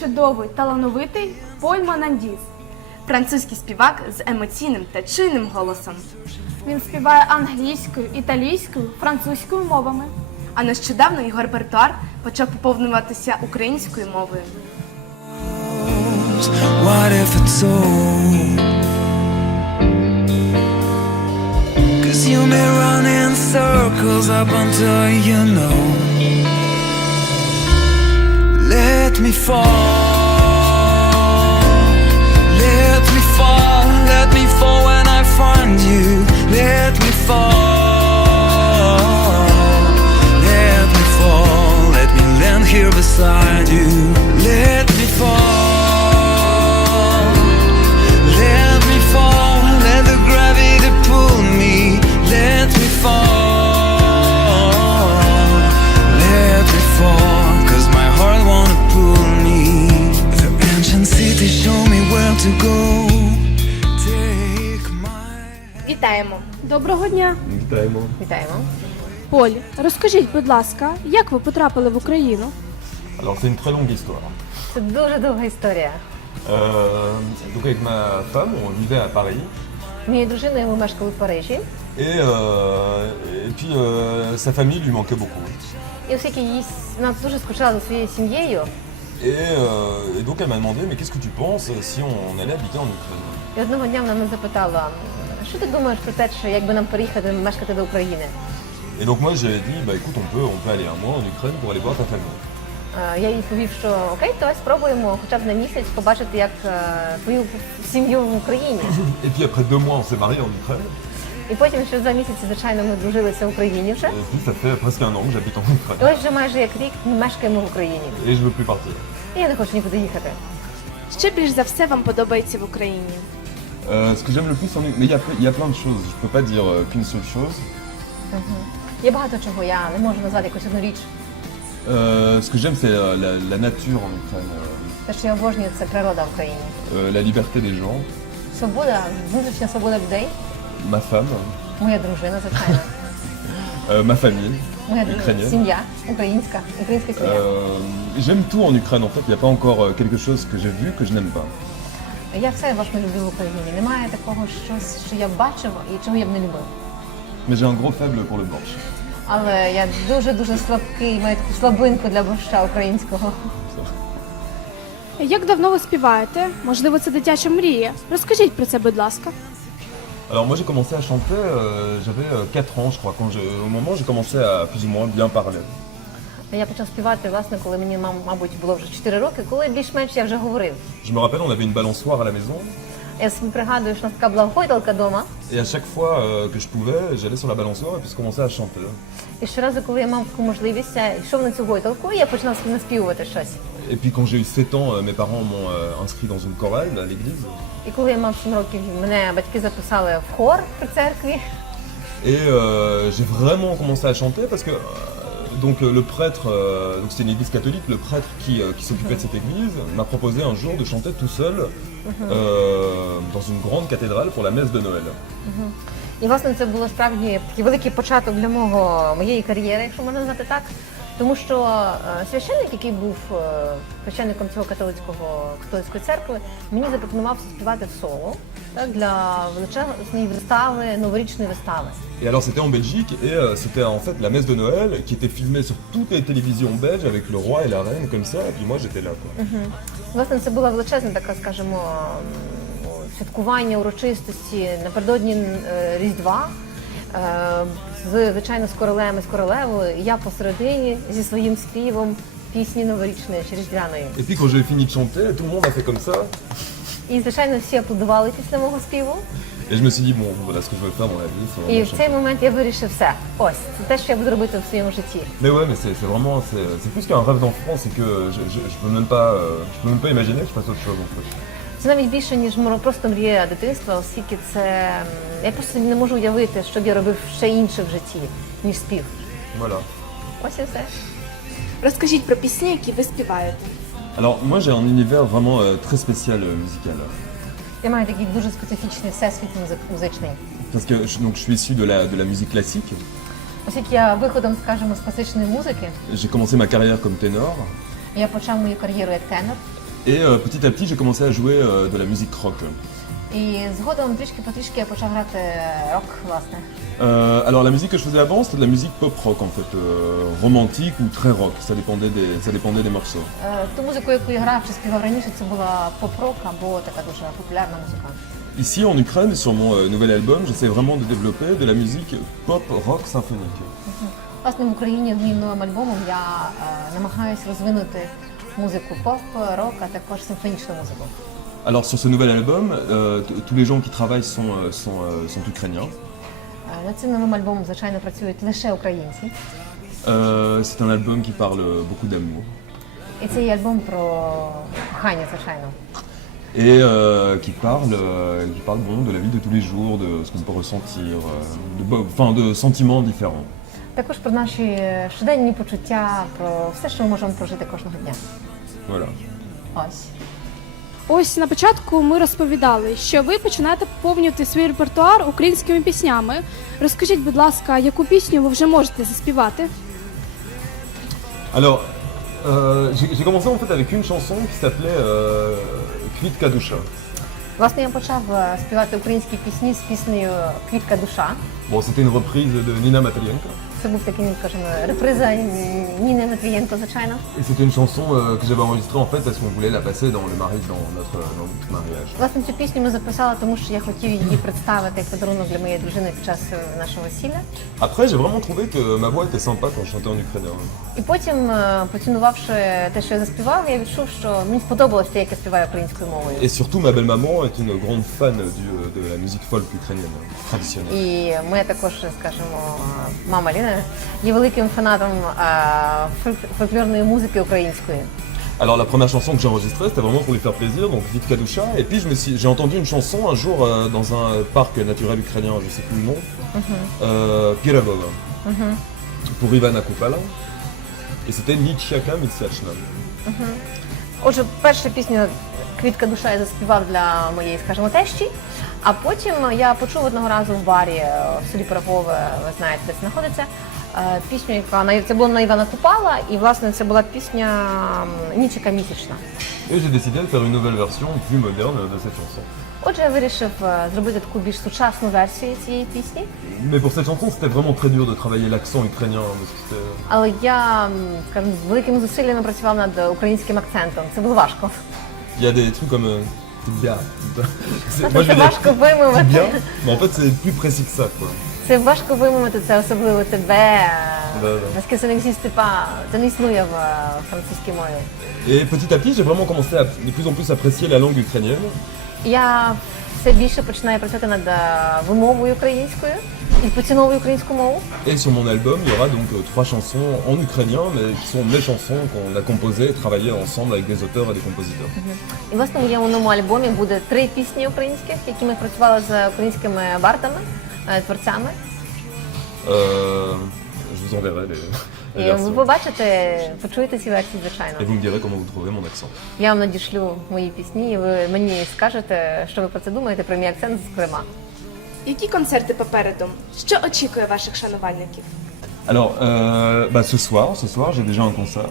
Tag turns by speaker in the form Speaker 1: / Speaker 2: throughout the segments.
Speaker 1: чудовий талановитий Поль Монандіс.
Speaker 2: Французький співак з емоційним та чуйним голосом.
Speaker 1: Він співає англійською, італійською, французькою мовами.
Speaker 2: А нещодавно його репертуар почав поповнюватися українською мовою.
Speaker 3: What if it's? Cause you may run in circles up until you know. Let me fall.
Speaker 1: Доброго дня!
Speaker 4: Вітаємо.
Speaker 5: Вітаємо.
Speaker 1: Поль, розкажіть, будь ласка, як ви потрапили в Україну?
Speaker 4: Alors c'est une très longue histoire.
Speaker 5: Це дуже довга історія.
Speaker 4: Euh, donc avec ma femme, on vivait à Paris.
Speaker 5: Моєю дружиною ми мешкали в Парижі,
Speaker 4: Et, euh, et puis euh, sa famille lui manquait beaucoup.
Speaker 5: і оскільки її с- вона дуже скучала за своєю сім'єю,
Speaker 4: Et, euh, et donc elle m'a demandé mais qu'est-ce que tu penses si on allait habiter en Ukraine
Speaker 5: і одного дня вона мене запитала, що ти думаєш про те, що якби нам переїхати мешкати до України?
Speaker 4: Et donc moi j'ai dit bah écoute on peut on peut aller un mois en Ukraine pour aller voir ta famille.
Speaker 5: Е, Я їй відповів, що окей, давай спробуємо хоча б на місяць побачити, як е, твою сім'ю в Україні.
Speaker 4: Et puis après deux mois on s'est mariés en Ukraine.
Speaker 5: І потім ще за місяці, звичайно, ми дружилися в Україні вже.
Speaker 4: Et puis ça fait presque un an que j'habite en
Speaker 5: І
Speaker 4: Ukraine.
Speaker 5: ось вже майже як рік ми мешкаємо в Україні.
Speaker 4: Et je veux plus partir.
Speaker 5: І я не хочу нікуди їхати.
Speaker 2: Що більш за все вам подобається в Україні?
Speaker 4: Euh, ce que j'aime le plus en Ukraine, mais il y, a, il y a plein de choses, je peux pas dire euh, qu'une seule chose.
Speaker 5: Є багато чого, я не можу назвати якусь одну річ.
Speaker 4: Euh, ce que j'aime c'est euh, la, la nature en Ukraine, euh,
Speaker 5: Те, що я обожнюю, це природа в Україні.
Speaker 4: euh, la liberté des gens,
Speaker 5: Свобода, внутрішня свобода людей,
Speaker 4: ma femme,
Speaker 5: моя дружина, звичайно,
Speaker 4: euh, ma famille.
Speaker 5: моя дружина,
Speaker 4: Україна.
Speaker 5: сім'я, українська, українська сім'я.
Speaker 4: Euh, j'aime tout en Ukraine en fait, il n'y a pas encore euh, quelque chose que j'ai vu que je n'aime pas.
Speaker 5: Я все власне люблю в Україні. Немає такого щось, що я бачив і чого я б не любив.
Speaker 4: Mais j'ai un gros faible pour le borsch.
Speaker 5: Але я дуже дуже слабкий, маю таку слабинку для борща українського.
Speaker 1: Як давно ви співаєте? Можливо, це дитяча мрія. Розкажіть про це, будь ласка.
Speaker 4: Alors moi j'ai commencé à chanter, euh, j'avais euh, 4 ans je crois, quand je- au moment où j'ai commencé à plus ou moins bien parler.
Speaker 5: Я почав співати, власне, коли мені, мабуть, було вже 4 роки, коли більш-менш я вже говорив.
Speaker 4: Je me rappelle, on avait une balançoire à la maison,
Speaker 5: Я собі пригадую, що у нас така була гойдалка вдома.
Speaker 4: et à chaque fois euh, que je pouvais, j'allais sur la balançoire et puis je commençais à chanter.
Speaker 5: І щоразу, коли я мав таку можливість, я йшов на цю гойдалку, і я починав наспівувати щось.
Speaker 4: Et puis quand j'ai eu 7 ans, euh, mes parents m'ont euh, inscrit dans une chorale à l'église.
Speaker 5: І коли я мав 7 років, мене батьки записали в хор при церкві.
Speaker 4: Et euh, j'ai vraiment commencé à chanter parce que euh, donc euh, le prêtre, euh, donc c'était une église catholique, le prêtre qui, euh, qui s'occupait de cette église m'a proposé un jour de chanter tout seul euh, dans une grande cathédrale pour la messe de Noël.
Speaker 5: І власне це було справді такий великий початок для мого моєї кар'єри, якщо можна назвати так. Тому що е, священник, який був е, священником цього католицького католицької церкви, мені запропонував співати в соло так, для величезної вистави, новорічної вистави.
Speaker 4: Et alors c'était en Belgique et euh, c'était en fait la messe de Noël qui était filmée sur toutes les télévisions belges avec le roi et la reine comme ça et puis moi j'étais là quoi.
Speaker 5: Власне, це була величезна така, скажімо, м, святкування урочистості напередодні е, Різдва. е, З, звичайно, з королем і з королевою. І я посередині зі своїм співом пісні новорічної чи різдвяної.
Speaker 4: Et puis quand j'ai fini de chanter, tout le monde a fait comme ça
Speaker 5: І, звичайно, всі аплодували після мого співу.
Speaker 4: et je me suis dit bon voilà ce que je veux faire dans la vie c'est
Speaker 5: І
Speaker 4: vraiment
Speaker 5: в цей
Speaker 4: chanter.
Speaker 5: момент я вирішив все. Ось це те, що я буду робити в своєму житті.
Speaker 4: Mais ouais mais c'est c'est vraiment c'est c'est plus qu'un rêve d'enfant c'est que je, je, je peux même pas euh, je peux même pas imaginer que je fasse autre chose en fait.
Speaker 5: Це навіть більше, ніж мро- просто мрія дитинства, оскільки це м, я просто не можу уявити, що б я робив ще інше в житті, ніж спів.
Speaker 4: Voilà.
Speaker 5: Ось і все.
Speaker 2: Розкажіть про пісні, які ви співаєте.
Speaker 4: Alors moi j'ai un univers vraiment euh, très spécial euh, musical.
Speaker 5: Я маю такий дуже специфічний всесвіт музик- музичний.
Speaker 4: Parce que je, donc, je suis issu de la, de la musique classique.
Speaker 5: Оскільки я виходом, скажімо, з класичної музики,
Speaker 4: J'ai commencé ma carrière comme ténor.
Speaker 5: Я почав мою кар'єру як тенор.
Speaker 4: Et euh, petit à petit, j'ai commencé à jouer euh, de la musique rock.
Speaker 5: І згодом трішки потрішки я почав грати рок, власне.
Speaker 4: Euh, alors la musique que je faisais avant, c'était de la musique pop rock en fait, euh, romantique ou très rock. Ça dépendait des, ça dépendait des morceaux.
Speaker 5: Е, Ту музику, яку я грав чи співав раніше, це була поп-рок або така дуже популярна музика.
Speaker 4: Ici en Ukraine, sur mon euh, nouvel album, j'essaie vraiment de développer de la musique pop rock symphonique.
Speaker 5: Власне, в Україні з моїм новим альбомом я е, намагаюся розвинути музику поп, рок, а також симфонічну музику.
Speaker 4: Alors sur ce nouvel album, euh, t- tous les gens qui travaillent sont, euh, sont, euh, sont ukrainiens.
Speaker 5: Е, Над цим новим альбомом, звичайно, працюють лише українці.
Speaker 4: Euh, c'est un album qui parle beaucoup d'amour.
Speaker 5: І цей альбом про кохання, звичайно.
Speaker 4: Et euh, qui parle, euh, qui parle bon, de la vie de tous les jours, de ce qu'on peut ressentir, euh, de, bo- enfin, de sentiments différents.
Speaker 5: Також про наші щоденні почуття, про все, що ми можемо прожити кожного дня.
Speaker 4: Voilà.
Speaker 5: Ось.
Speaker 1: Ось на початку ми розповідали, що ви починаєте поповнювати свій репертуар українськими піснями. Розкажіть, будь ласка, яку пісню ви вже можете заспівати?
Speaker 4: Alors, euh, j'ai j'ai commencé en fait avec une chanson qui s'appelait euh, Kvit Kadusha.
Speaker 5: Власне, я почав е, співати українські пісні з піснею Квітка душа.
Speaker 4: Bon, c'était une reprise de Nina Matalienko.
Speaker 5: Це був такий, скажімо, реприза Ніни Матвієнко, звичайно.
Speaker 4: Et c'était une chanson euh, que j'avais enregistrée en fait parce qu'on voulait la passer dans le mari, dans notre, dans notre mariage.
Speaker 5: Власне, цю пісню ми записали, тому що я хотів її представити як подарунок для моєї дружини під час е, нашого весілля.
Speaker 4: Après, j'ai vraiment trouvé que ma voix était sympa quand je chantais en ukrainien.
Speaker 5: І потім, е, поцінувавши те, що я заспівав, я відчув, що мені сподобалось те, як я співаю українською мовою.
Speaker 4: Et surtout, ma belle-maman est une grande fan du, de la musique folk ukrainienne, traditionnelle.
Speaker 5: І моя також, скажімо, мама Ліна є великим фанатом е, фольк- фольклорної музики української.
Speaker 4: Alors la première chanson que j'ai enregistrée, c'était vraiment pour lui faire plaisir, donc Vite Kadusha. Et puis je me suis, j'ai entendu une chanson un jour euh, dans un parc naturel ukrainien, je sais plus le nom, euh, Piragova, pour Ivana Kupala. Et c'était Nitchaka Mitsiachna.
Speaker 5: Отже, перша пісню Квітка душа я заспівав для моєї, скажімо, тещі. А потім я почув одного разу в барі е, в селі Пирогове, ви знаєте, де це знаходиться. е, Пісню, яка на це було на Івана Купала, і власне це була пісня Нічика місячна.
Speaker 4: Et j'ai décidé de faire une nouvelle version plus moderne.
Speaker 5: Отже, я вирішив е, зробити таку більш сучасну версію цієї пісні.
Speaker 4: Mais pour cette chanson, c'était vraiment très dur de travailler l'accent ukrainien, parce que c'était...
Speaker 5: Але я, скажімо, з великими зусиллями працював над українським акцентом. Це було важко.
Speaker 4: Il y a des trucs comme... euh, t'es bien, t'es bien. C'est- Moi je vais dire
Speaker 5: важко
Speaker 4: t'es
Speaker 5: вимовити.
Speaker 4: bien, mais en fait c'est plus précis que ça, quoi.
Speaker 5: Це важко вимовити, це особливо тебе.
Speaker 4: Да-да.
Speaker 5: Наскільки це не existe pas. Це не існує в е, французькій мові.
Speaker 4: Et petit à petit, j'ai vraiment commencé à de plus en plus apprécier la langue ukrainienne.
Speaker 5: Я все більше починаю працювати над е, вимовою українською і поціновую українську мову.
Speaker 4: Et sur mon album, il y aura donc euh, trois chansons en ukrainien, mais qui sont mes chansons qu'on a composées et travaillées ensemble avec des auteurs et des compositeurs.
Speaker 5: І власне в моєму альбомі буде три пісні українських, які ми працювали з українськими бартами, е, творцями.
Speaker 4: Euh, je vous enverrai les
Speaker 5: І ви побачите, почуєте ці версії, звичайно.
Speaker 4: Et vous me direz comment vous trouvez mon accent.
Speaker 5: Я вам надішлю мої пісні, і ви мені скажете, що ви про це думаєте, про мій акцент, зокрема.
Speaker 2: Які концерти попереду? Що очікує ваших шанувальників?
Speaker 4: Alors, euh, bah, ce soir, ce soir, j'ai déjà un concert.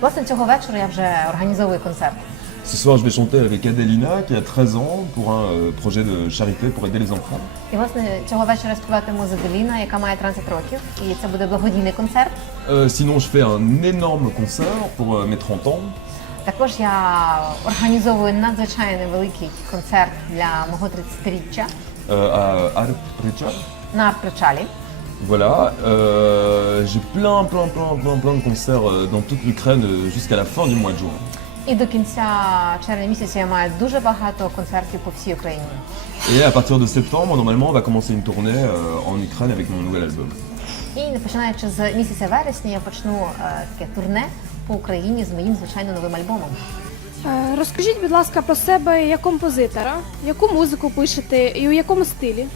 Speaker 5: Власне, цього вечора я вже організовую концерт.
Speaker 4: Ce soir, je vais chanter avec Adelina, qui a 13 ans, pour un euh, projet de charité pour aider les enfants.
Speaker 5: І власне цього вечора співатиму з Аделіна, яка має 13 років, і це буде благодійний концерт.
Speaker 4: Euh, sinon, je fais un énorme concert pour euh, mes 30 ans.
Speaker 5: Також я організовую надзвичайно великий концерт для мого 30-річчя
Speaker 4: euh, à Arp Richa.
Speaker 5: на Арт-Причалі.
Speaker 4: Voilà, euh, j'ai plein, plein, plein, plein, plein de concerts euh, dans toute l'Ukraine euh, jusqu'à la fin du mois de juin.
Speaker 5: І до кінця червня місяця я маю дуже багато концертів по всій Україні.
Speaker 4: Et à partir de septembre, normalement, on va commencer une tournée euh, en Ukraine avec mon nouvel album.
Speaker 5: І починаючи з місяця вересня, я почну е, таке турне по Україні з моїм звичайно новим альбомом.
Speaker 1: Е, Розкажіть, будь ласка, про себе як композитора, яку музику пишете і у якому стилі?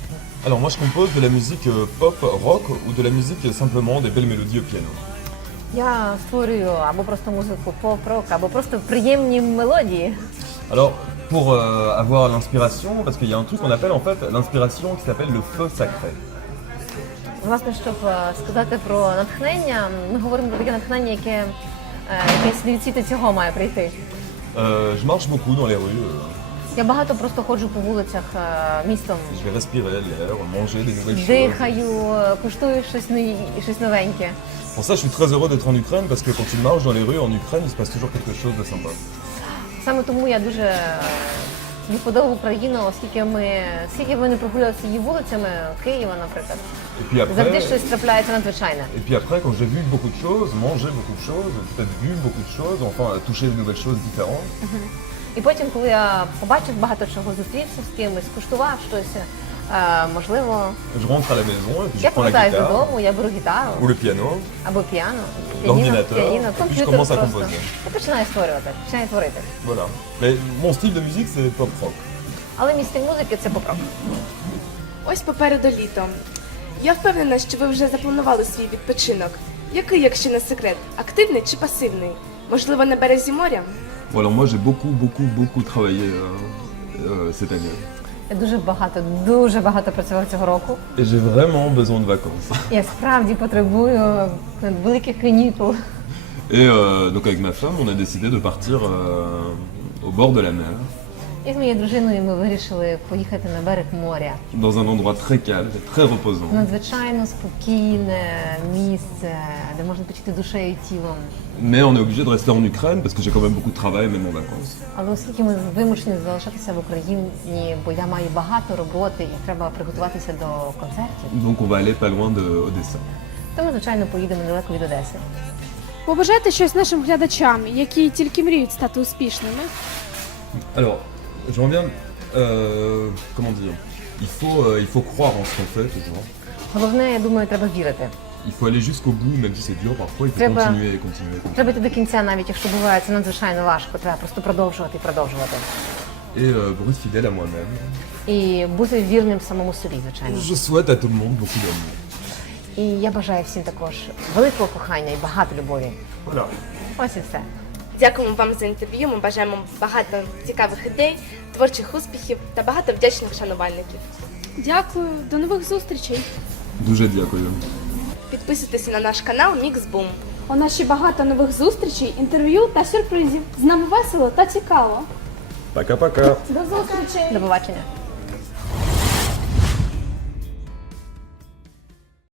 Speaker 4: Alors moi je compose de la musique euh, pop, rock ou de la musique euh, simplement des belles mélodies au piano.
Speaker 5: Я створюю або просто музику поп-рок, або просто приємні мелодії.
Speaker 4: Alors pour euh, avoir l'inspiration, parce qu'il y a un truc qu'on appelle en fait l'inspiration qui s'appelle le feu sacré.
Speaker 5: Власне, щоб е, сказати про натхнення, ми говоримо про таке натхнення, яке Е, Якесь відсіти цього має прийти.
Speaker 4: Euh, je marche beaucoup dans les rues. euh,
Speaker 5: Я багато просто ходжу по вулицях е, містом,
Speaker 4: je respirer l'air, manger des nouvelles choses.
Speaker 5: дихаю, е, куштую щось, нові- щось новеньке.
Speaker 4: Pour ça, je suis très heureux d'être en Ukraine parce que quand tu marches dans les rues en Ukraine, il se passe toujours quelque chose de sympa.
Speaker 5: Саме тому я дуже е, собі подобав Україну, оскільки ми скільки б ми не прогулювалися її вулицями Києва, наприклад,
Speaker 4: Et puis
Speaker 5: завжди
Speaker 4: après,
Speaker 5: щось трапляється надзвичайне.
Speaker 4: et puis après, quand j'ai vu beaucoup de choses, mangé beaucoup de choses, peut-être vu beaucoup de choses, enfin touché de nouvelles choses différentes,
Speaker 5: І потім, коли я побачив багато чого, зустрівся з кимось, скуштував щось, е, можливо,
Speaker 4: je rentre à la maison et puis je
Speaker 5: я
Speaker 4: prends la
Speaker 5: повертаюся
Speaker 4: guitare
Speaker 5: додому, я беру гітару
Speaker 4: ou le piano.
Speaker 5: або піано,
Speaker 4: L'ordinateur,
Speaker 5: піаніно,
Speaker 4: et puis je
Speaker 5: комп'ютер
Speaker 4: commence à
Speaker 5: просто.
Speaker 4: composer.
Speaker 5: І починаю створювати, починаю творити.
Speaker 4: Voilà. Mais mon style de musique, c'est pop rock.
Speaker 5: Але мій стиль музики це поп-рок.
Speaker 2: Ось попереду літо. Я впевнена, що ви вже запланували свій відпочинок. Який, якщо не секрет, активний чи пасивний? Можливо, на березі моря?
Speaker 4: Bon, alors moi, j'ai beaucoup, beaucoup, beaucoup travaillé euh, euh, cette année.
Speaker 5: Я дуже багато, дуже багато працював цього року.
Speaker 4: Et j'ai vraiment besoin de vacances.
Speaker 5: Я справді потребую великих канікул.
Speaker 4: Et euh, donc avec ma femme, on a décidé de partir euh, au bord de la mer,
Speaker 5: І з моєю дружиною ми вирішили поїхати на берег моря.
Speaker 4: dans un endroit très calme, très reposant.
Speaker 5: Надзвичайно спокійне місце, де можна почути душею і тілом.
Speaker 4: Mais on est obligé de rester en Ukraine parce que j'ai quand même beaucoup de travail, même en vacances.
Speaker 5: Але оскільки ми вимушені залишатися в Україні, бо я маю багато роботи і треба приготуватися до концертів,
Speaker 4: Donc on va aller pas loin de Odessa.
Speaker 5: то ми, звичайно, поїдемо недалеко від Одеси.
Speaker 1: Побажайте щось нашим глядачам, які тільки мріють стати успішними.
Speaker 4: Alors, j'en viens. euh, comment dire il faut, euh, il faut croire en ce qu'on fait toujours.
Speaker 5: Головне, я думаю, треба вірити.
Speaker 4: Il faut aller jusqu'au bout, même si c'est dur parfois, il faut
Speaker 5: Треба-
Speaker 4: continuer et continuer. continuer.
Speaker 5: Треба йти до кінця, навіть якщо буває це надзвичайно важко. Треба просто продовжувати і продовжувати.
Speaker 4: Et euh, pour être fidèle à moi-même,
Speaker 5: І бути вірним самому собі, звичайно.
Speaker 4: je souhaite à tout le monde beaucoup d'amour.
Speaker 5: І я бажаю всім також великого кохання і багато любові.
Speaker 4: Voilà.
Speaker 5: Ось і все.
Speaker 2: Дякуємо вам за інтерв'ю. Ми бажаємо багато цікавих ідей, творчих успіхів та багато вдячних шанувальників.
Speaker 1: Дякую, до нових зустрічей.
Speaker 4: Дуже дякую.
Speaker 2: Підписуйтесь на наш канал Міксбум.
Speaker 1: У нас ще багато нових зустрічей, інтерв'ю та сюрпризів. З нами весело та цікаво.
Speaker 4: Пока-пока.
Speaker 1: До зустрічі!
Speaker 5: До побачення.